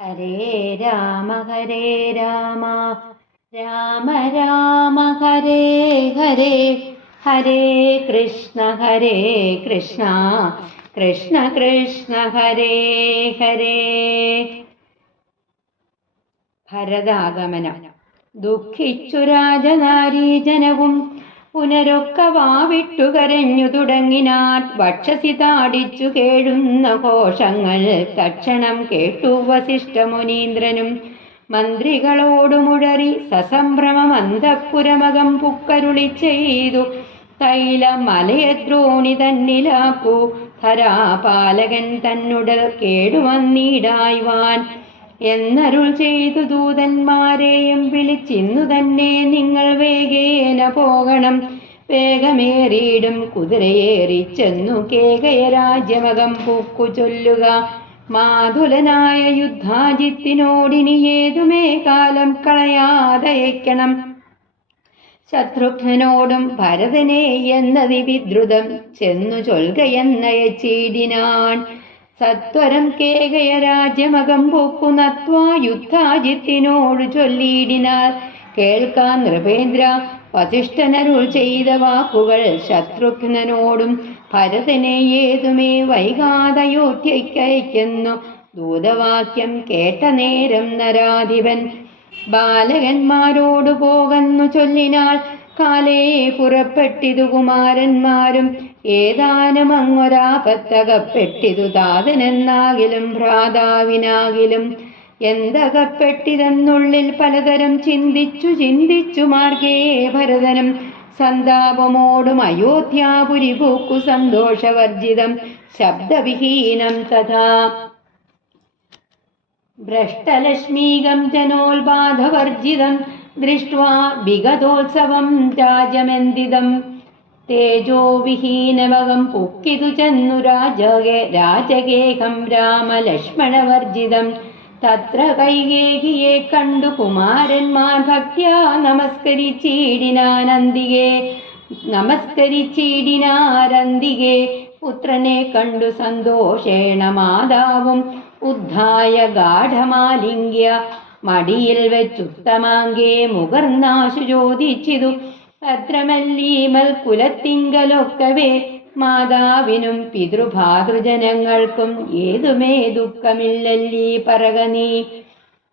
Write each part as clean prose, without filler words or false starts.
ഹരേ രാമ രാമ രാമ ഹരേ ഹരേ, ഹരേ കൃഷ്ണ കൃഷ്ണ കൃഷ്ണ ഹരേ ഹരേ. ഭരതാഗമനം. ദുഃഖിച്ചു രാജനാരീജനവും പുനരൊക്ക വാവിട്ടു കരഞ്ഞു തുടങ്ങിനാർ. വക്ഷസി താടിച്ചു കേഴുന്ന ഘോഷങ്ങൾ തക്ഷണം കേട്ടു വസിഷ്ഠമുനീന്ദ്രനും. മന്ത്രികളോടുമുഴറി സസംഭ്രമം അന്തഃപുരമകം പുക്കരുളി ചെയ്തു. തൈല മലയദ്രോണി തന്നിലാക്കൂ, ധരാപാലകൻ തന്നുടൽ കേടുവന്നിടായ്വാൻ എന്നരുൾ ചെയ്തു. ദൂതന്മാരെയും വിളിച്ചിന്നു തന്നെ നിങ്ങൾ വേഗേന പോകണം. വേഗമേറിയിടും കുതിരയേറി ചെന്നു കേകയ രാജ്യമകം പൂക്കു ചൊല്ലുക. മാതുലനായ യുദ്ധാജിത്തിനോടിനി ഏതുമേ കാലം കളയാതയക്കണം. ശത്രുഘ്നനോടും ഭരതനെ എന്നതി വിദ്രുതം ചെന്നു ചൊൽകയെന്നയച്ചീടിനാൻ. സത്വരം കേകയ രാജ്യമകം പൂക്കുന്നത്വാ യുദ്ധാജിത്തിനോട് ചൊല്ലിയിടിനാൽ. കേൾക്കാൻ നൃപേന്ദ്ര, വസിഷ്ഠനരുൾ ചെയ്ത വാക്കുകൾ ശത്രുഘ്നനോടും ഭരതനെ ഏതുമേ വൈകാതയോധ്യയ്ക്കയക്കുന്നു. ദൂതവാക്യം കേട്ട നേരം നരാധിപൻ ബാലകന്മാരോട് പോകന്നു ചൊല്ലിനാൾ. കാലേ പുറപ്പെട്ടിതു കുമാരന്മാരും ഏതാനും അങ്ങൊരാപത്തകപ്പെട്ടിതു. താതനെന്നാകിലും ഭ്രാതാവിനാകിലും എന്തകപ്പെട്ടിതെന്നുള്ളിൽ പലതരം ചിന്തിച്ചു മാർഗേ ഭരതനും സന്താപമോടും അയോധ്യാപുരി പൂക്കു സന്തോഷവർജിതം ശബ്ദവിഹീനം തഥാ. ഭ്രഷ്ടലക്ഷ്മീകം ജനോൽപാദവർജിതം ദൃഷ്ട്വാ വിഗതോത്സവം രാജമന്ദിതം. തേജോ വിഹീനമകം പുക്കിതു ചെന്നു രാജഗേഹം രാമലക്ഷ്മണവർജിതം. തത്ര കൈകേകിയെ കണ്ടു കുമാരന്മാർ ഭക്ത്യാ നമസ്കരിച്ചീടിനാരന്തികെ. പുത്രനെ കണ്ടു സന്തോഷേണ മാതാവും ഉദ്ധായ ഗാഠമാലിംഗ്യ മടിയിൽ വെച്ചുത്തമാങ്കേ മുകർന്നാശു ചോദിച്ചിതു. ഭദ്രമല്ലീമൽ കുലത്തിങ്കലൊക്കവേ മാതാവിനും പിതൃഭാതൃജനങ്ങൾക്കും ഏതുമേ ദുഃഖമില്ലല്ലീ പറക നീ.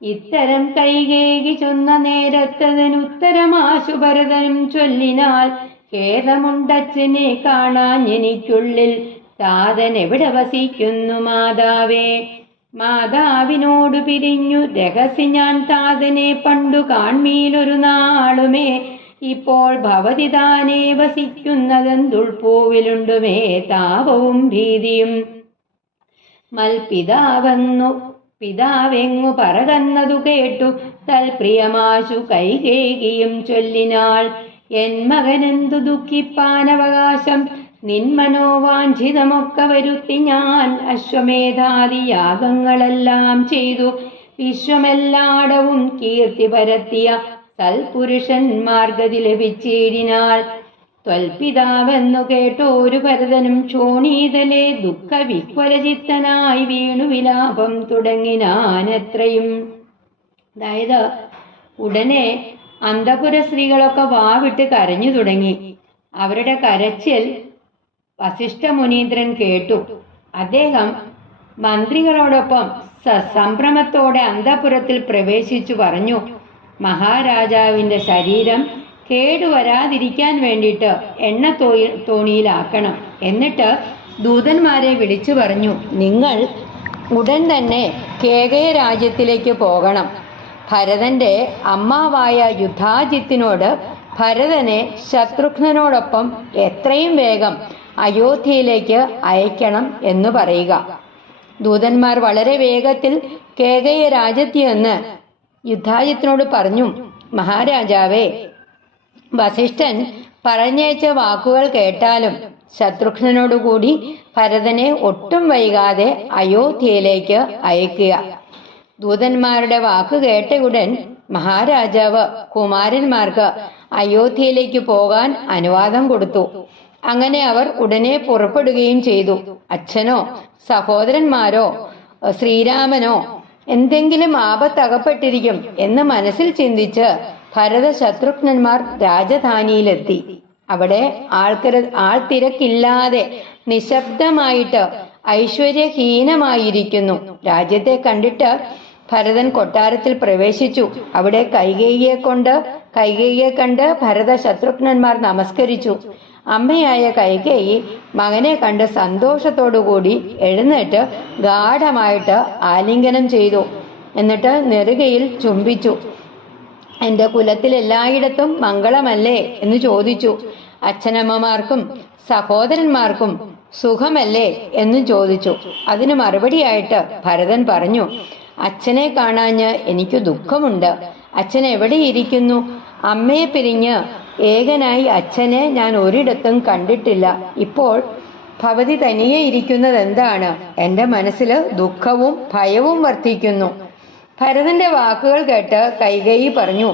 ഇത്തരം കൈകേകി ചൊന്ന നേരത്തതിനുത്തരമാശു ഭരതനും ചൊല്ലിനാൽ. ഖേദമുണ്ടച്ഛനെ കാണാഞ്ഞെനിക്കുള്ളിൽ, താതൻ എവിടെ വസിക്കുന്നു മാതാവേ. മാതാവിനോടു പിരിഞ്ഞു രഹസ്യ ഞാൻ താതനെ പണ്ടു കാൺമീലൊരു നാളുമേ. ഇപ്പോൾ ഭവതി താനേ വസിക്കുന്നതെന്തുൾപ്പൂവിലുണ്ടുമേ താപവും ഭീതിയും. പിതാവെങ്ങു പറകന്നതു കേട്ടു തൽപ്രിയമാശു കൈകേകിയും ചൊല്ലിനാൾ. എൻ മകനെന്തു ദുഃഖിപ്പാനവകാശം, നിന്മനോവാഞ്ചിതമൊക്കെ വരുത്തി ഞാൻ അശ്വമേധാദി യാഗങ്ങളെല്ലാം ചെയ്തു. വിശ്വമെല്ലാടവും കീർത്തി പരത്തിയ സൽപുരുഷന്മാർഗതി ലഭിച്ചിടിനാൽ. ത്വൽപിതാവെന്നു കേട്ടോരു ഭരതനും ക്ഷോണീതലെ ദുഃഖവിഹ്വലചിത്തനായി വീണു വിലാപം തുടങ്ങിനാനെത്രയും. അതായത് ഉടനെ അന്തപുര സ്ത്രീകളൊക്കെ വാവിട്ട് കരഞ്ഞു തുടങ്ങി. അവരുടെ കരച്ചിൽ വസിഷ്ഠമുനീന്ദ്രൻ കേട്ടു. അദ്ദേഹം മന്ത്രികളോടൊപ്പം സംഭ്രമത്തോടെ അന്തപുരത്തിൽ പ്രവേശിച്ചു പറഞ്ഞു, മഹാരാജാവിന്റെ ശരീരം കേടുവരാതിരിക്കാൻ വേണ്ടിയിട്ട് എണ്ണ തോണിയിലാക്കണം. എന്നിട്ട് ദൂതന്മാരെ വിളിച്ചു പറഞ്ഞു, നിങ്ങൾ ഉടൻ തന്നെ കേകയ രാജ്യത്തിലേക്ക് പോകണം. ഭരതന്റെ അമ്മാവായ യുദ്ധാജിത്തിനോട് ഭരതനെ ശത്രുഘ്നനോടൊപ്പം എത്രയും വേഗം അയോധ്യയിലേക്ക് അയക്കണം എന്ന് പറയുക. ദൂതന്മാർ വളരെ വേഗത്തിൽ കേകയ രാജ്യത്തിൽ നിന്ന് യുദ്ധാജിത്തിനോട് പറഞ്ഞു, മഹാരാജാവേ, വസിഷ്ഠൻ പറഞ്ഞയച്ച വാക്കുകൾ കേട്ടാലും ശത്രുഘ്നനോടുകൂടി ഭരതനെ ഒട്ടും വൈകാതെ അയോധ്യയിലേക്ക് അയക്കുക. ദൂതന്മാരുടെ വാക്ക് കേട്ട ഉടൻ മഹാരാജാവ് കുമാരന്മാർക്ക് അയോധ്യയിലേക്ക് പോകാൻ അനുവാദം കൊടുത്തു. അങ്ങനെ അവർ ഉടനെ പുറപ്പെടുകയും ചെയ്തു. അച്ഛനോ സഹോദരന്മാരോ ശ്രീരാമനോ എന്തെങ്കിലും ആപത്തകപ്പെട്ടിരിക്കും എന്ന് മനസ്സിൽ ചിന്തിച്ച് ഭരത ശത്രുഘ്നന്മാർ രാജധാനിയിലെത്തി. അവിടെ ആൾത്തിരക്കില്ലാതെ നിശബ്ദമായിട്ട് ഐശ്വര്യഹീനമായിരിക്കുന്നു. രാജ്യത്തെ കണ്ടിട്ട് ഭരതൻ കൊട്ടാരത്തിൽ പ്രവേശിച്ചു. അവിടെ കൈകേയിയെ കണ്ട് ഭരത ശത്രുഘ്നന്മാർ നമസ്കരിച്ചു. അമ്മയായ കൈകേയി മകനെ കണ്ട് സന്തോഷത്തോടുകൂടി എഴുന്നേറ്റ് ഗാഠമായിട്ട് ആലിംഗനം ചെയ്തു. എന്നിട്ട് നെറുകയിൽ ചുംബിച്ചു. എൻ്റെ കുലത്തിൽ എല്ലായിടത്തും മംഗളമല്ലേ എന്ന് ചോദിച്ചു. അച്ഛനമ്മമാർക്കും സഹോദരന്മാർക്കും സുഖമല്ലേ എന്നും ചോദിച്ചു. അതിന് മറുപടിയായിട്ട് ഭരതൻ പറഞ്ഞു, അച്ഛനെ കാണാഞ്ഞ് എനിക്ക് ദുഃഖമുണ്ട്. അച്ഛൻ എവിടെയിരിക്കുന്നു? അമ്മയെ പിരിഞ്ഞ് ഏകനായി അച്ഛനെ ഞാൻ ഒരിടത്തും കണ്ടിട്ടില്ല. ഇപ്പോൾ ഭവതി തനിയെ ഇരിക്കുന്നത് എന്താണ്? എൻ്റെ മനസ്സിൽ ദുഃഖവും ഭയവും വർദ്ധിക്കുന്നു. ഭരതന്റെ വാക്കുകൾ കേട്ട് കൈകേയി പറഞ്ഞു,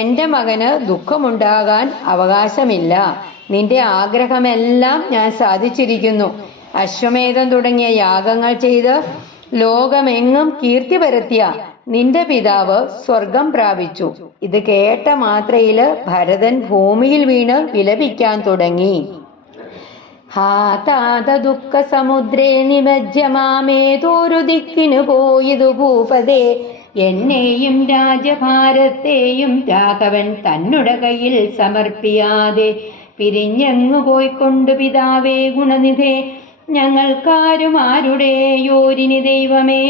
എൻ്റെ മകന് ദുഃഖമുണ്ടാകാൻ അവകാശമില്ല. നിന്റെ ആഗ്രഹമെല്ലാം ഞാൻ സാധിച്ചിരിക്കുന്നു. അശ്വമേധം തുടങ്ങിയ യാഗങ്ങൾ ചെയ്ത് ലോകമെങ്ങും കീർത്തി പരത്തിയ നിന്റെ പിതാവ് സ്വർഗം പ്രാപിച്ചു. ഇത് കേട്ട മാത്രയില് ഭരതൻ ഭൂമിയിൽ വീണ് വിലപിക്കാൻ തുടങ്ങി. ഹാ താത ദുഃഖ സമുദ്രേ നിമജ്ജമാമേതൊരു ദിക്കിനു പോയതു ഭൂപതേ. എന്നെയും രാജഭാരത്തെയും രാഘവൻ തന്നുടെ കയ്യിൽ സമർപ്പിയാതെ പിരിഞ്ഞങ്ങു പോയിക്കൊണ്ടു പിതാവേ ഗുണനിധേ. ഞങ്ങൾക്കാരും ആരുടെയോരിനി ദൈവമേ.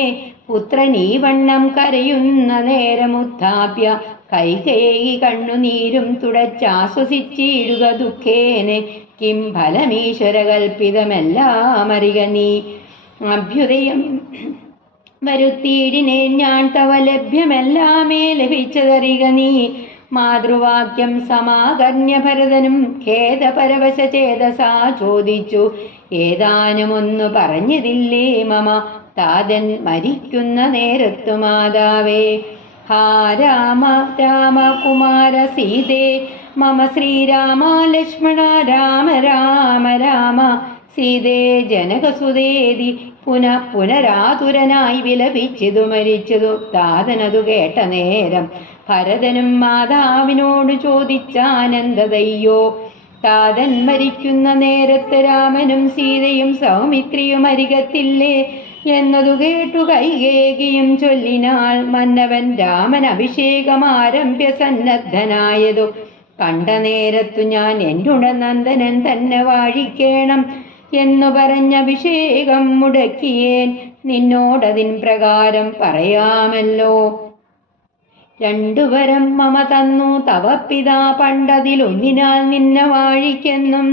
പുത്രനീ വണ്ണം കരയുന്ന നേരമുത്ഥാപ്യ കൈകേയി കണ്ണുനീരും തുടച്ചാശ്വസിച്ചിടുക ദുഃഖേനെ. കിം ഫലമീശ്വര കൽപ്പിതമെല്ലാം അറിക നീ. അഭ്യുദയം വരുത്തിയിടിനെ ഞാൻ തവ ലഭ്യമെല്ലാമേ ലഭിച്ചതറിക നീ. മാതൃവാക്യം സമാകർണ്യ ഭരതനും ഖേദപരവശ ചേതസാ ചോദിച്ചു, ഏതാനുമൊന്നു പറഞ്ഞതില്ലേ മമ താതൻ മരിക്കുന്ന നേരത്തു മാതാവേ. ഹാ രാമ രാമകുമാര സീതേ മമ ശ്രീരാമ ലക്ഷ്മണ രാമ രാമ രാമ സീതേ ജനകസുതേതി പുനരാതുരനായി വിലപിച്ചതു മരിച്ചതു. താതനതു കേട്ട നേരം ഭരതനും മാതാവിനോട് ചോദിച്ചാനന്ദതയ്യോ. താതൻ മരിക്കുന്ന നേരത്ത് രാമനും സീതയും സൗമിത്രിയും അരികത്തില്ലേ എന്നതു കേട്ടു കൈകേകിയും ചൊല്ലിനാൾ. മന്നവൻ രാമൻ അഭിഷേകമാരംഭ്യ സന്നദ്ധനായതു കണ്ട നേരത്തു ഞാൻ എന്നുട നന്ദനൻ തന്നെ വാഴിക്കേണം എന്നു പറഞ്ഞഭിഷേകം മുടക്കിയേൻ. നിന്നോടതിൻ പ്രകാരം പറയാമല്ലോ. രണ്ടുവരം മമ തന്നു തവ പിതാ പണ്ടതിലൊന്നിനാൽ നിന്നെ വാഴിക്കെന്നും.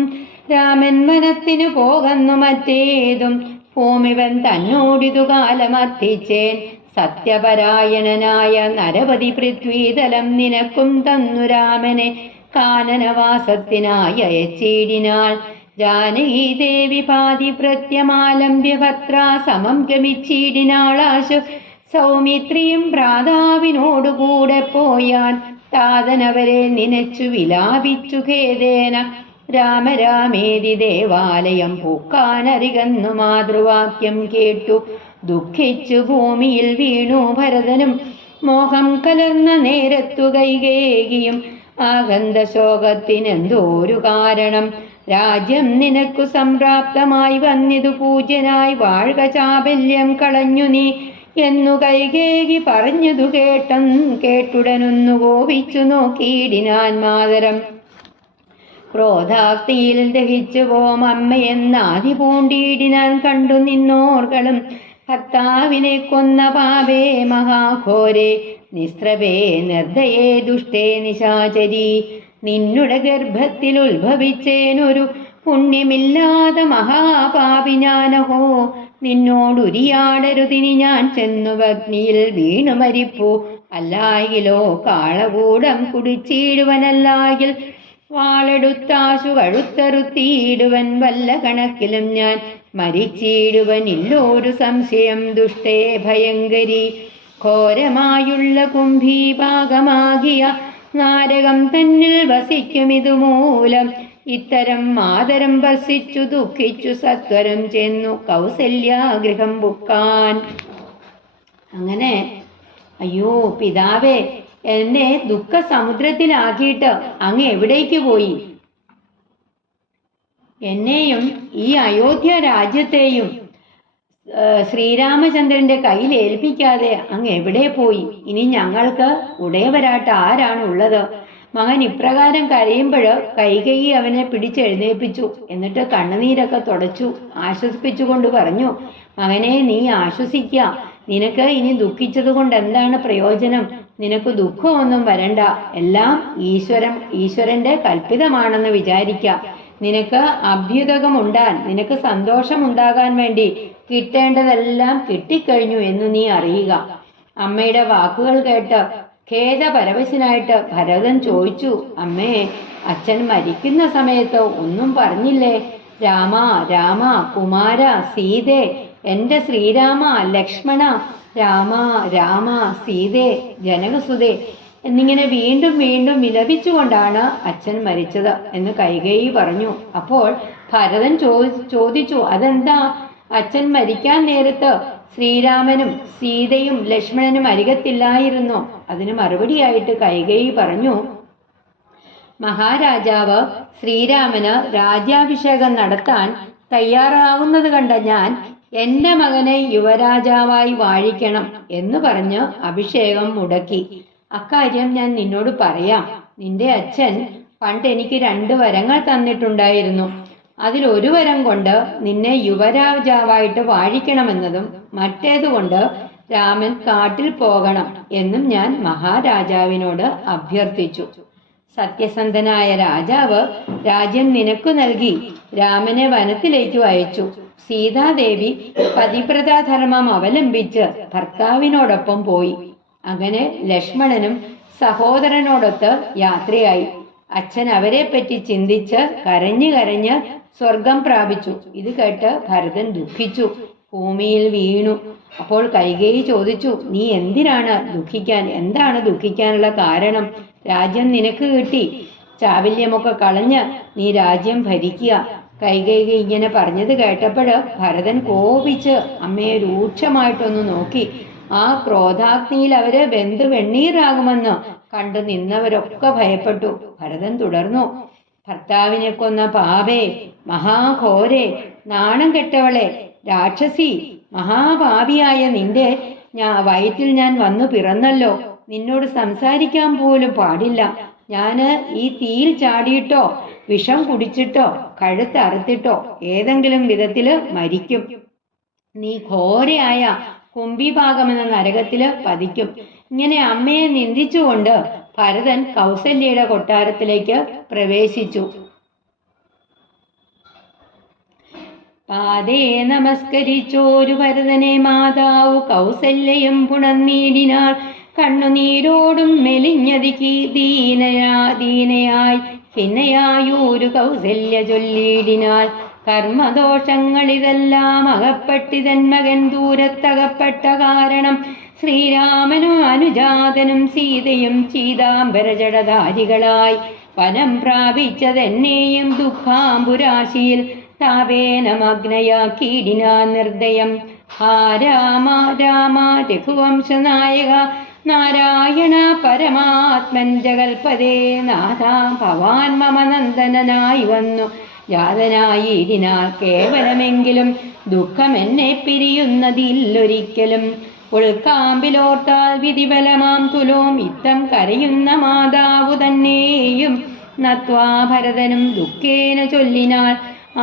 രാമൻ വനത്തിനു പോകുന്നു മറ്റേതും ഭൂമിവൻ തന്നോടിതു കാലമർത്തിച്ചേൻ. സത്യപരായണനായ നരപതി പൃഥ്വീതലം നിനക്കും തന്നു രാമനെ കാനനവാസത്തിനായി അയച്ചിടിനാൾ. ജാനകി ദേവി പാതിപ്രത്യമാലംബ്യ ഭദ്രാ സമം ഗമിച്ചിടിനാളാശു. സൗമിത്രിയും ഭ്രാതാവിനോടുകൂടെ പോയാൽ താതനവരെ നനച്ചു വിലാപിച്ചു ഖേദേന. രാമരാമേതി ദേവാലയം പൂക്കാനരികന്നു മാതൃവാക്യം കേട്ടു ദുഃഖിച്ചു ഭൂമിയിൽ വീണു ഭരതനും. മോഹം കലർന്ന നേരത്തു കൈകേകിയും ആഗന്ധ ശോകത്തിനെന്തോരു കാരണം. രാജ്യം നിനക്കു സംപ്രാപ്തമായി വന്നിതു പൂജ്യനായി വാഴ്ക ചാബല്യം കളഞ്ഞു നീ എന്നു കൈകേകി പറഞ്ഞതു കേട്ടുടനൊന്നു കോപിച്ചു നോക്കിയിടിനാൻ മാതരം. ക്രോധാഗ്നിയിൽ ദഹിച്ചു പോം അമ്മയെന്നാദി പൂണ്ടിയിടിനാൻ കണ്ടു നിന്നോർകളും. ഭർത്താവിനെ കൊന്ന പാപേ മഹാഘോരേ നിസ്ത്രപേ നിർദ്ദയേ ദുഷ്ടേ നിശാചരി. നിന്നുടെ ഗർഭത്തിൽ ഉത്ഭവിച്ചേനൊരു പുണ്യമില്ലാത്ത മഹാപാപി ഞാനഹോ. നിന്നോടുരിയാടരുതിനി ഞാൻ ചെന്നു അഗ്നിയിൽ വീണു മരിപ്പൂ. അല്ലായിലോ കാളകൂടം കുടിച്ചിടുവനല്ലായിൽ വാളെടുത്താശു കഴുത്തറുത്തിയിടുവൻ. വല്ല കണക്കിലും ഞാൻ മരിച്ചിടുവനില്ലോരു സംശയം ദുഷ്ടേ ഭയങ്കരി. ഘോരമായുള്ള കുംഭീഭാഗമാകിയ നാരകം തന്നിൽ വസിക്കുമിതുമൂലം. ഇത്തരം മാതരം വസിച്ചു ദുഃഖിച്ചു സത്വരം ചെന്നു കൗസല്യാഗൃഹം പുക്കാൻ. അങ്ങനെ അയ്യോ പിതാവേ, എന്നെ ദുഃഖ സമുദ്രത്തിലാക്കിയിട്ട് അങ്ങ് എവിടേക്ക് പോയി? എന്നെയും ഈ അയോധ്യ രാജ്യത്തെയും ശ്രീരാമചന്ദ്രന്റെ കയ്യിൽ ഏൽപ്പിക്കാതെ അങ്ങ് എവിടെ പോയി? ഇനി ഞങ്ങൾക്ക് ഉടയവരായിട്ട് ആരാണ് ഉള്ളത്? മകൻ ഇപ്രകാരം കരയുമ്പോൾ കൈകൈ അവനെ പിടിച്ചെഴുന്നേൽപ്പിച്ചു. എന്നിട്ട് കണ്ണുനീരൊക്കെ തുടച്ചു ആശ്വസിപ്പിച്ചുകൊണ്ട് പറഞ്ഞു, മകനെ നീ ആശ്വസിക്ക. നിനക്ക് ഇനി ദുഃഖിച്ചത് കൊണ്ട് എന്താണ് പ്രയോജനം? നിനക്ക് ദുഃഖമൊന്നും വരണ്ട. എല്ലാം ഈശ്വരന്റെ കൽപ്പിതമാണെന്ന് വിചാരിക്ക. നിനക്ക് നിനക്ക് സന്തോഷമുണ്ടാകാൻ വേണ്ടി കിട്ടേണ്ടതെല്ലാം കിട്ടിക്കഴിഞ്ഞു എന്ന് നീ അറിയുക. അമ്മയുടെ വാക്കുകൾ കേട്ട് ഖേദപരവശനായിട്ട് ഭരതൻ ചോദിച്ചു, അമ്മേ, അച്ഛൻ മരിക്കുന്ന സമയത്ത് ഒന്നും പറഞ്ഞില്ലേ? രാമ രാമ കുമാര സീതേ, എന്റെ ശ്രീരാമ ലക്ഷ്മണ, രാമ രാമ സീതേ ജനകസുതേ എന്നിങ്ങനെ വീണ്ടും വീണ്ടും വിലപിച്ചുകൊണ്ടാണ് അച്ഛൻ മരിച്ചത് എന്ന് കൈകേയി പറഞ്ഞു. അപ്പോൾ ഭരതൻ ചോദിച്ചു, അതെന്താ? അച്ഛൻ മരിക്കാൻ നേരത്ത് ശ്രീരാമനും സീതയും ലക്ഷ്മണനും അരികത്തില്ലായിരുന്നോ? അതിന് മറുപടിയായിട്ട് കൈകേയി പറഞ്ഞു, മഹാരാജാവ് ശ്രീരാമന് രാജ്യാഭിഷേകം നടത്താൻ തയ്യാറാകുന്നത് കണ്ട ഞാൻ എന്റെ മകനെ യുവരാജാവായി വാഴിക്കണം എന്ന് പറഞ്ഞ് അഭിഷേകം മുടക്കി. അക്കാര്യം ഞാൻ നിന്നോട് പറയാം. നിന്റെ അച്ഛൻ പണ്ട് എനിക്ക് 2 വരങ്ങൾ തന്നിട്ടുണ്ടായിരുന്നു. അതിലൊരു വരം കൊണ്ട് നിന്നെ യുവരാജാവായിട്ട് വാഴിക്കണമെന്നതും മറ്റേതുകൊണ്ട് രാമൻ കാട്ടിൽ പോകണം എന്നും ഞാൻ മഹാരാജാവിനോട് അഭ്യർത്ഥിച്ചു. സത്യസന്ധനായ രാജാവ് രാജ്യം നിനക്കു നൽകി രാമനെ വനത്തിലേക്ക് അയച്ചു. സീതാദേവി പതിവ്രതാധർമ്മം അവലംബിച്ച് ഭർത്താവിനോടൊപ്പം പോയി. അങ്ങനെ ലക്ഷ്മണനും സഹോദരനോടൊത്ത് യാത്രയായി. അച്ഛൻ അവരെ പറ്റി ചിന്തിച്ച് കരഞ്ഞ് സ്വർഗം പ്രാപിച്ചു. ഇത് കേട്ട് ഭരതൻ ദുഃഖിച്ചു, ഭൂമിയിൽ വീണു. അപ്പോൾ കൈകേയി ചോദിച്ചു, നീ എന്താണ് ദുഃഖിക്കാനുള്ള കാരണം? രാജ്യം നിനക്ക് കിട്ടി, ചാവല്യമൊക്കെ കളഞ്ഞ് നീ രാജ്യം ഭരിക്കുക. കൈകേയി ഇങ്ങനെ പറഞ്ഞത് കേട്ടപ്പോൾ ഭരതൻ കോപിച്ച് അമ്മയെ രൂക്ഷമായിട്ടൊന്ന് നോക്കി. ആ ക്രോധാഗ്നിയിൽ അവര് വെണ്ണീറാകുമെന്ന് കണ്ടു നിന്നവരൊക്കെ ഭയപ്പെട്ടു. ഭരതൻ തുടർന്നു, ഭർത്താവിനെ കൊന്ന പാപേ, മഹാഘോരെ, നാണം കെട്ടവളെ, രാക്ഷസി, മഹാപാപിയായ നിന്റെ വയറ്റിൽ ഞാൻ വന്നു പിറന്നല്ലോ. നിന്നോട് സംസാരിക്കാൻ പോലും പാടില്ല. ഞാന് ഈ തീയിൽ ചാടിയിട്ടോ വിഷം കുടിച്ചിട്ടോ കഴുത്തറുത്തിട്ടോ ഏതെങ്കിലും വിധത്തില് മരിക്കും. നീ ഘോരയായ കുംഭിഭാഗമെന്ന നരകത്തില് പതിക്കും. ഇങ്ങനെ അമ്മയെ നിന്ദിച്ചുകൊണ്ട് ഭരതൻ കൗസല്യയുടെ കൊട്ടാരത്തിലേക്ക് പ്രവേശിച്ചു. പാദേ നമസ്കരിച്ചോരു ഭരതനെ മാതാവ് കൗസല്യയും പുണർന്നീടിനാൾ. കണ്ണുനീരോടും മെലിഞ്ഞതിക്ക് ദീനയായി ഹിന്നയായൂരു കൗസല്യ ചൊല്ലിയിടിനാൾ. കർമ്മദോഷങ്ങളിതെല്ലാം അകപ്പെട്ടിതൻ മകൻ ദൂരത്തകപ്പെട്ട കാരണം ശ്രീരാമനും അനുജാതനും സീതയും ചീതാംബരജടധാരികളായി വനം പ്രാപിച്ചതെന്നെയും ദുഃഖാംബുരാശിയിൽ താപേന മഗ്നയാക്കിയിടിനാ നിർദ്ദയം. ആ രാമ രാമ രഘുവംശനായക നാരായണ പരമാത്മൻ ജഗൽപദേ നാഥ ഭവാൻ മമ നന്ദനായി വന്നു ജാതനായിടിനാൽ കേവലമെങ്കിലും ദുഃഖം എന്നെ പിരിയുന്നതില്ലൊരിക്കലും. ഉൾക്കാമ്പിലോർത്താൽ വിധിബലമാം തുലോം ഇത്തം കരയുന്ന മാതാവു തന്നെയും നത്വാ ഭരതനും ദുഃഖേന ചൊല്ലിനാൽ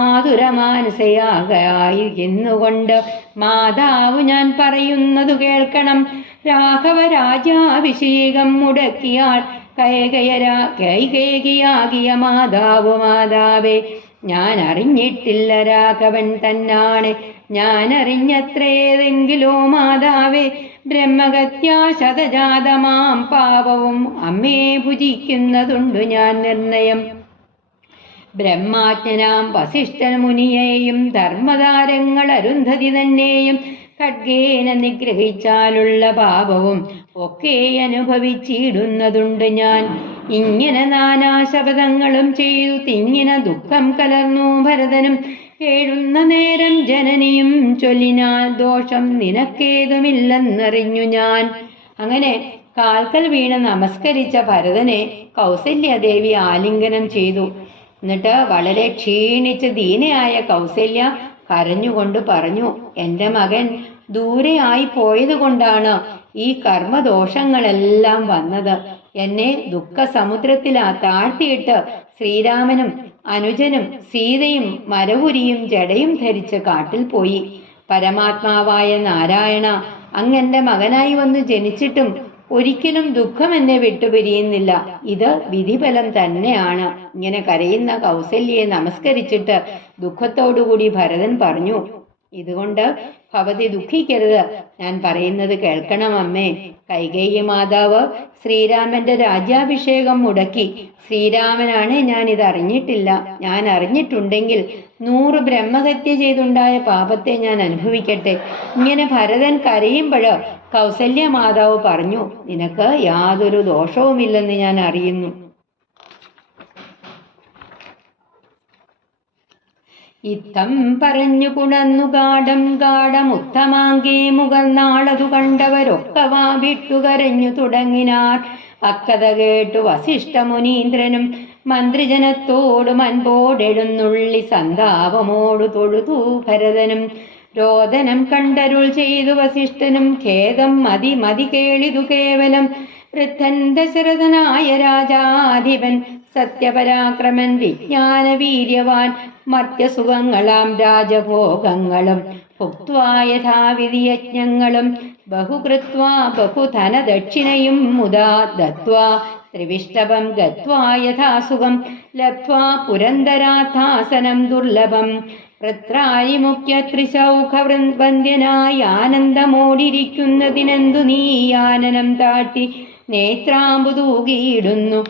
ആതുരമാനസയായി എന്നുകൊണ്ട് മാതാവ് ഞാൻ പറയുന്നതു കേൾക്കണം. രാഘവ രാജാഭിഷേകം മുടക്കിയാൽ കൈകേകിയാകിയ മാതാവേ, ഞാൻ അറിഞ്ഞിട്ടില്ല രാഘവൻ തന്നാണ്. ഞാൻ അറിഞ്ഞത്രേതെങ്കിലോ മാതാവേ, ബ്രഹ്മഗത്യാ ശതജാതമാം പാപവും അമ്മേ ഭുജിക്കുന്നതുണ്ടു ഞാൻ നിർണയം. ബ്രഹ്മാജ്ഞനാം വസിഷ്ഠൻ മുനിയെയും ധർമ്മതാരങ്ങൾ അരുന്ധതി തന്നെയും ഖഡ്ഗേന നിഗ്രഹിച്ചാലുള്ള പാപവും ഒക്കെ അനുഭവിച്ചിടുന്നതുണ്ട് ഞാൻ. ഇങ്ങനെ നാനാശപഥങ്ങളും ചെയ്തു തിങ്ങിന ദുഃഖം കലർന്നു ഭരതനും കേഴുന്ന നേരം ജനനിയും ചൊല്ലിനാൽ ദോഷം നിനക്കേതുമില്ലെന്നറിഞ്ഞു ഞാൻ. അങ്ങനെ കാൽക്കൽ വീണ് നമസ്കരിച്ച ഭരതനെ കൗസല്യാദേവി ആലിംഗനം ചെയ്തു. എന്നിട്ട് വളരെ ക്ഷീണിച്ച് ദീനയായ കൗസല്യ കരഞ്ഞുകൊണ്ട് പറഞ്ഞു, എൻ്റെ മകൻ ദൂരെയായി പോയതുകൊണ്ടാണ് ഈ കർമ്മദോഷങ്ങളെല്ലാം വന്നത്. എന്നെ ദുഃഖസമുദ്രത്തിലാ താഴ്ത്തിയിട്ട് ശ്രീരാമനും അനുജനും സീതയും മരവുരിയും ജടയും ധരിച്ച് കാട്ടിൽ പോയി. പരമാത്മാവായ നാരായണ, അങ്ങെന്റെ മകനായി വന്ന് ജനിച്ചിട്ടും ഒരിക്കലും ദുഃഖം എന്നെ വിട്ടുപിരിയുന്നില്ല. ഇത് വിധിഫലം തന്നെയാണ്. ഇങ്ങനെ കരയുന്ന കൗസല്യയെ നമസ്കരിച്ചിട്ട് ദുഃഖത്തോടുകൂടി ഭരതൻ പറഞ്ഞു, ഇതുകൊണ്ട് ഭവതി ദുഃഖിക്കരുത്, ഞാൻ പറയുന്നത് കേൾക്കണം അമ്മേ. കൈകേയി മാതാവ് ശ്രീരാമന്റെ രാജ്യാഭിഷേകം മുടക്കി. ശ്രീരാമനാണ് ഞാനിത് അറിഞ്ഞിട്ടില്ല. ഞാൻ അറിഞ്ഞിട്ടുണ്ടെങ്കിൽ 100 ബ്രഹ്മഹത്യ ചെയ്തുണ്ടായ പാപത്തെ ഞാൻ അനുഭവിക്കട്ടെ. ഇങ്ങനെ ഭരതൻ കരയുമ്പോൾ കൗസല്യ മാതാവ് പറഞ്ഞു, നിനക്ക് യാതൊരു ദോഷവുമില്ലെന്ന് ഞാൻ അറിയുന്നു. ഇത്തം പറഞ്ഞു കുണന്നു ഗാഠമുത്തമാങ്കേ മുഖർനാളതു കണ്ടവരൊക്കവാ വിട്ടുകരഞ്ഞു തുടങ്ങിനാർ. അക്കഥ കേട്ടു വസിഷ്ഠ മുനീന്ദ്രനും മന്ത്രിജനത്തോടും അൻപോടെഴുന്നുള്ളി സന്താപമോടു തൊഴുതു ഭരതനും. രോദനം കണ്ടരുൾ ചെയ്തു വസിഷ്ഠനും, ഖേദം മതി കേളിതു കേവലം. വൃദ്ധൻ ദശരഥനായ രാജാധിപൻ സത്യപരാക്രമൻ വിജ്ഞാനവീര്യവാൻ മർത്യസുഖങ്ങളാം രാജഭോഗങ്ങളും ഭുക്ത്വാ യഥാവിധി യജ്ഞങ്ങളും ബഹുകൃത്വാ ബഹുധനദക്ഷിണയും മുദാ ദത്വാ ത്രിവിഷ്ടപം ഗത്വാ യഥാസുഖം ലബ്ധ്വാ പുരന്തരാഥാസനം ദുർലഭം. വൃത്രായി മുഖ്യ ത്രിശൗഖവൃന്ദനായി ആനന്ദമോടിരിക്കുന്നതിനെന്തു നീ ആനനം താട്ടി നേത്രാമ്പുതൂകിയിടുന്നു.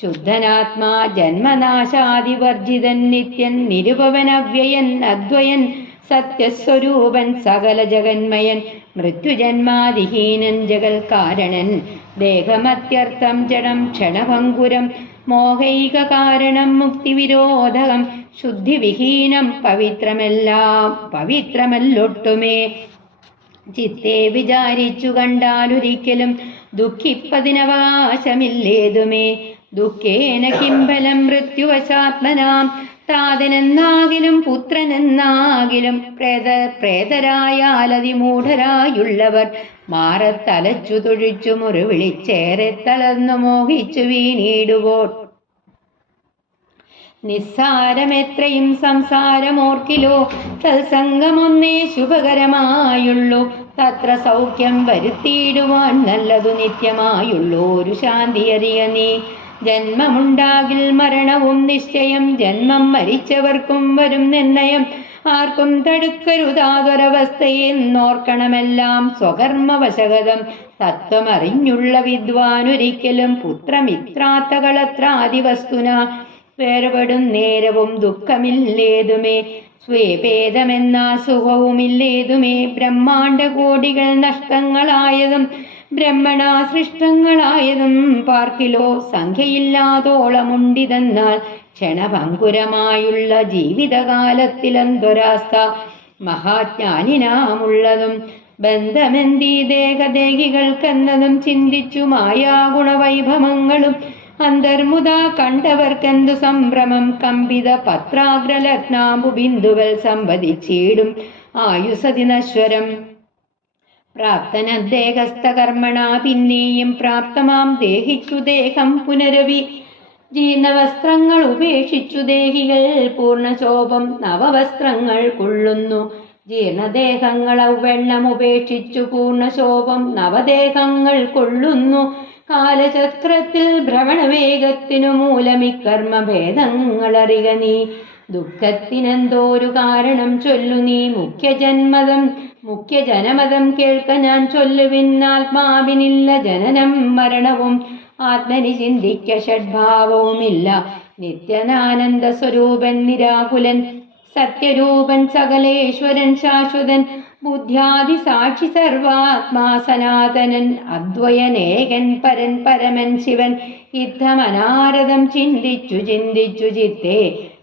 ശുദ്ധനാത്മാ ജന്മനാശാദിവർജിതൻ നിത്യൻ നിരുപവനവ്യയൻ അദ്വയൻ സത്യസ്വരൂപൻ സകല ജഗന്മയൻ മൃത്യുജന്മാദിഹീനൻ ജഗൽ കാരണൻ. ദേഹമത്യർത്ഥം ജഡം ക്ഷണഭങ്കുരം മോഹൈക കാരണം മുക്തിവിരോധകം. ശുദ്ധിവിഹീനം പവിത്രമല്ലൊട്ടുമേ. ചിത്തെ വിചാരിച്ചു കണ്ടാലൊരിക്കലും ദുഃഖിപ്പതിനവകാശമില്ലേതുമേ. ദുഃഖേന കിംബലം മൃത്യുവശാത്മനാം താതനെന്നാകിലും പുത്രനെന്നാകിലും പ്രേതരായാലതിമൂഢരായുള്ളവർ മാറത്തലച്ചു തൊഴിച്ചു മുറിവിളിച്ചേറെ തളർന്നു മോഹിച്ചു വീണിടുവോർ. നിസ്സാരമെത്രയും സംസാരമോർക്കിലോ തത്സംഗമൊന്നേ ശുഭകരമായുള്ളൂ. തത്ര സൗഖ്യം വരുത്തിയിടുവാൻ നല്ലതു നിത്യമായുള്ളൂ ഒരു ശാന്തി അറിയ നീ. ജന്മമുണ്ടാകിൽ മരണവും നിശ്ചയം, ജന്മം മരിച്ചവർക്കും വരും നിർണയം. ആർക്കും തടുക്കരുതാതൊരവസ്ഥയെന്നോർക്കണമെല്ലാം സ്വകർമ്മവശഗതം. തത്വമറിഞ്ഞുള്ള വിദ്വാനൊരിക്കലും പുത്രമിത്രാത്തകളത്രാദിവസ്തുന വേർപെടും നേരവും ദുഃഖമില്ലേതുമേ. സ്വേഭേദമെന്ന സുഖവുമില്ലേതുമേ. ബ്രഹ്മാണ്ഡ കോടികൾ നഷ്ടങ്ങളായതും ബ്രഹ്മണാ സൃഷ്ടങ്ങളായതും പാർക്കിലോ സംഖ്യയില്ലാതോളമുണ്ടിതെന്നാൽ ക്ഷണഭങ്കുരമായുള്ള ജീവിതകാലത്തിലെന്തൊരാസ്ഥ മഹാജ്ഞാനിനാമുള്ളതും. ബന്ധമെന്തീ ദേഹദേഹികൾക്കെന്നതും ചിന്തിച്ചു മായാഗുണവൈഭവങ്ങളും അന്തർമുദാ കണ്ടവർക്കെന്തു സംഭ്രമം. കമ്പിത പത്രാഗ്രലഗ്നാമ്പു ബിന്ദുകൾ സംവദിച്ചിടും ആയുസതിനശ്വരം. പ്രാപ്തനദ്ദേഹസ്ഥകർമ്മണ പിന്നെയും പ്രാപ്തമാം ദേഹിച്ചു ദേഹം പുനരവി. ജീർണവസ്ത്രങ്ങൾ ഉപേക്ഷിച്ചു ദേഹികൾ പൂർണ്ണശോഭം നവവസ്ത്രങ്ങൾ കൊള്ളുന്നു. ജീർണദേഹങ്ങൾ ഔവെണ്ണം ഉപേക്ഷിച്ചു പൂർണ്ണശോഭം നവദേഹങ്ങൾ കൊള്ളുന്നു. കാലചക്രത്തിൽ ഭ്രമണവേഗത്തിനു മൂലമിക്കർമ്മഭേദങ്ങളറിക നീ. ദുഃഖത്തിനെന്തോരു കാരണം ചൊല്ലു നീ. മുഖ്യജനമതം കേൾക്ക ഞാൻ ചൊല്ലുവിൻ. ആത്മാവിനില്ല ജനനം മരണവും ആത്മനി ചിന്തിക്ക ഷഡ്ഭാവവുമില്ല. നിത്യനാനന്ദ സ്വരൂപൻ നിരാകുലൻ സത്യരൂപൻ സകലേശ്വരൻ ശാശ്വതൻ. ബുദ്ധ്യാദി സാക്ഷി സർവാത്മാ സനാതനൻ അദ്വയനേകൻ പരൻ പരമൻ ശിവൻ. യുദ്ധമനാരദം ചിന്തിച്ചു ചിത്തെ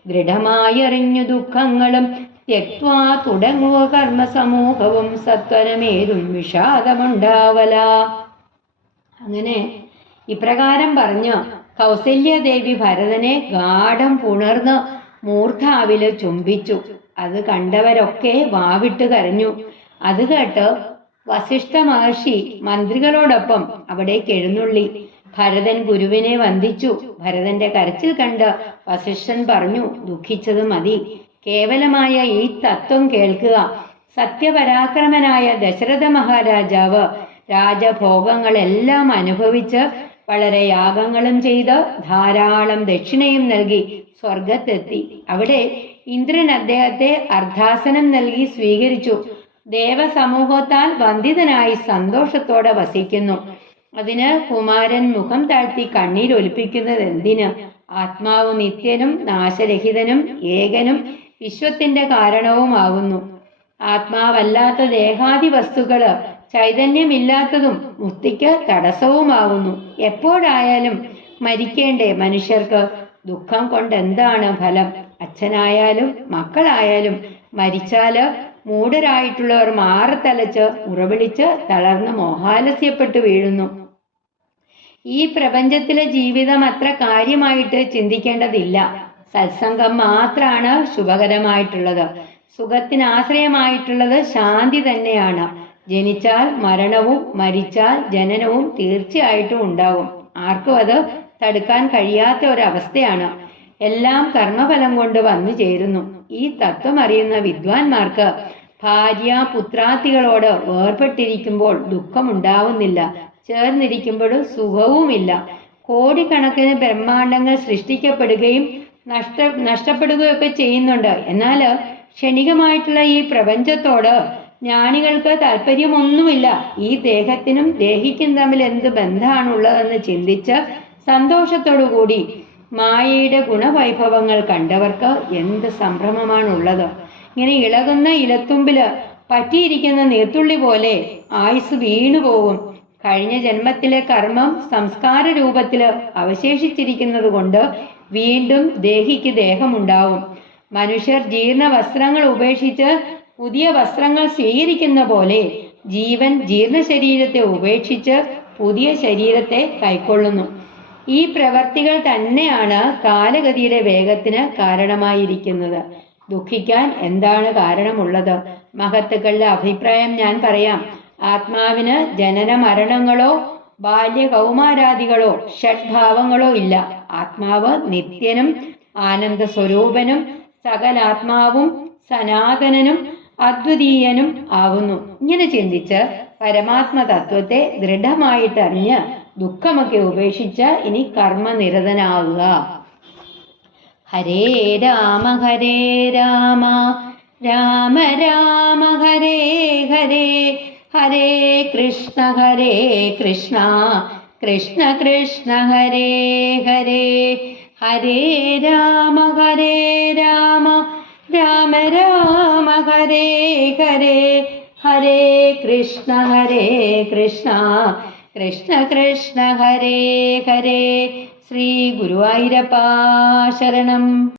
ദൃഢമായറിഞ്ഞു ദുഃഖങ്ങളും ത്യക്വാ തുടങ്ങുക കർമ്മസമൂഹവും സത്വനമേതും വിഷാദമുണ്ടാവല. അങ്ങനെ ഇപ്രകാരം പറഞ്ഞ് കൗസല്യാദേവി ഭരതനെ ഗാഠം പുണർന്ന് മൂർധാവില് ചുംബിച്ചു. അത് കണ്ടവരൊക്കെ വാവിട്ട് കരഞ്ഞു. അത് കേട്ട് വസിഷ്ഠ മഹർഷി മന്ത്രികളോടൊപ്പം അവിടേക്ക് എഴുന്നള്ളി. ഭരതൻ ഗുരുവിനെ വന്ദിച്ചു. ഭരതന്റെ കരച്ചിൽ കണ്ട് വസിഷ്ഠൻ പറഞ്ഞു, ദുഃഖിച്ചത് മതി. കേവലമായ ഈ തത്വം കേൾക്കുക. സത്യപരാക്രമനായ ദശരഥ മഹാരാജാവ് രാജഭോഗങ്ങളെല്ലാം അനുഭവിച്ച് വളരെ യാഗങ്ങളും ചെയ്ത് ധാരാളം ദക്ഷിണയും നൽകി സ്വർഗത്തെത്തി. അവിടെ ഇന്ദ്രൻ അദ്ദേഹത്തെ അർദ്ധാസനം നൽകി സ്വീകരിച്ചു. ദേവസമൂഹത്താൽ വന്ദിതനായി സന്തോഷത്തോടെ വസിക്കുന്നു. അതിന് കുമാരൻ മുഖം താഴ്ത്തി കണ്ണീരൊലിപ്പിക്കുന്നത് എന്തിന്? ആത്മാവ് നിത്യനും നാശരഹിതനും ഏകനും വിശ്വത്തിന്റെ കാരണവുമാകുന്നു. ആത്മാവല്ലാത്ത ദേഹാദി വസ്തുക്കള് ചൈതന്യമില്ലാത്തതും മുക്തിക്ക് തടസ്സവുമാകുന്നു. എപ്പോഴായാലും മരിക്കേണ്ടേ മനുഷ്യർക്ക്? ദുഃഖം കൊണ്ട് എന്താണ് ഫലം? അച്ഛനായാലും മക്കളായാലും മരിച്ചാല് മൂഢരായിട്ടുള്ളവർ മാറത്തലച്ച് ഉറവിളിച്ച് തളർന്ന് മോഹാലസ്യപ്പെട്ടു വീഴുന്നു. ഈ പ്രപഞ്ചത്തിലെ ജീവിതം അത്ര കാര്യമായിട്ട് ചിന്തിക്കേണ്ടതില്ല. സത്സംഗം മാത്രമാണ് ശുഭകരമായിട്ടുള്ളത്. സുഖത്തിന് ആശ്രയമായിട്ടുള്ളത് ശാന്തി തന്നെയാണ്. ജനിച്ചാൽ മരണവും മരിച്ചാൽ ജനനവും തീർച്ചയായിട്ടും ഉണ്ടാവും. ആർക്കും അത് തടുക്കാൻ കഴിയാത്ത ഒരവസ്ഥയാണ്. എല്ലാം കർമ്മഫലം കൊണ്ട് വന്നു ചേരുന്നു. ഈ തത്വം അറിയുന്ന വിദ്വാൻമാർക്ക് ഭാര്യ പുത്രാദികളോട് വേർപെട്ടിരിക്കുമ്പോൾ ദുഃഖമുണ്ടാവുന്നില്ല. ചേർന്നിരിക്കുമ്പോഴും സുഖവുമില്ല. കോടിക്കണക്കിന് ബ്രഹ്മാണ്ടങ്ങൾ സൃഷ്ടിക്കപ്പെടുകയും നഷ്ടപ്പെടുകയൊക്കെ ചെയ്യുന്നുണ്ട്. എന്നാൽ ക്ഷണികമായിട്ടുള്ള ഈ പ്രപഞ്ചത്തോട് ജ്ഞാനികൾക്ക് താല്പര്യമൊന്നുമില്ല. ഈ ദേഹത്തിനും ദേഹിക്കും തമ്മിൽ എന്ത് ബന്ധമാണുള്ളതെന്ന് ചിന്തിച്ച് സന്തോഷത്തോടുകൂടി മായയുടെ ഗുണവൈഭവങ്ങൾ കണ്ടവർക്ക് എന്ത് സംഭ്രമമാണുള്ളത്. ഇങ്ങനെ ഇളകുന്ന ഇലത്തുമ്പില് പറ്റിയിരിക്കുന്ന നീർത്തുള്ളി പോലെ ആയുസ് വീണുപോകും. കഴിഞ്ഞ ജന്മത്തിലെ കർമ്മം സംസ്കാര രൂപത്തില് അവശേഷിച്ചിരിക്കുന്നത് കൊണ്ട് വീണ്ടും ദേഹിക്ക് ദേഹമുണ്ടാവും. മനുഷ്യർ ജീർണ വസ്ത്രങ്ങൾ ഉപേക്ഷിച്ച് പുതിയ വസ്ത്രങ്ങൾ സ്വീകരിക്കുന്ന പോലെ ജീവൻ ജീർണ ശരീരത്തെ ഉപേക്ഷിച്ച് പുതിയ ശരീരത്തെ കൈക്കൊള്ളുന്നു. ഈ പ്രവർത്തികൾ തന്നെയാണ് കാലഗതിയുടെ വേഗത്തിന് കാരണമായിരിക്കുന്നത്. ദുഃഖിക്കാൻ എന്താണ് കാരണമുള്ളത്? മഹത്തുക്കളുടെ അഭിപ്രായം ഞാൻ പറയാം. ആത്മാവിന് ജനന മരണങ്ങളോ ബാല്യ കൗമാരാദികളോ ഷഡ്ഭാവങ്ങളോ ഇല്ല. ആത്മാവ് നിത്യനും ആനന്ദ സ്വരൂപനും സകലാത്മാവും സനാതനനും അദ്വിതീയനും ആകുന്നു. ഇങ്ങനെ ചിന്തിച്ച് പരമാത്മ തത്വത്തെ ദൃഢമായിട്ടറിഞ്ഞ് ദുഃഖമൊക്കെ ഉപേക്ഷിച്ച് ഇനി കർമ്മനിരതനാകുക. ഹരേ രാമ രാമ രാമ ഹരേ ഹരേ, ഹരേ കൃഷ്ണ കൃഷ്ണ കൃഷ്ണ ഹരേ ഹരേ, ഹരേ രാമ രാമ രാമ ഹരേ ഹരേ, ഹരേ കൃഷ്ണ കൃഷ്ണ കൃഷ്ണ ഹരേ ഹരേ. ശ്രീ ഗുരുവായൂരപ്പ ശരണം.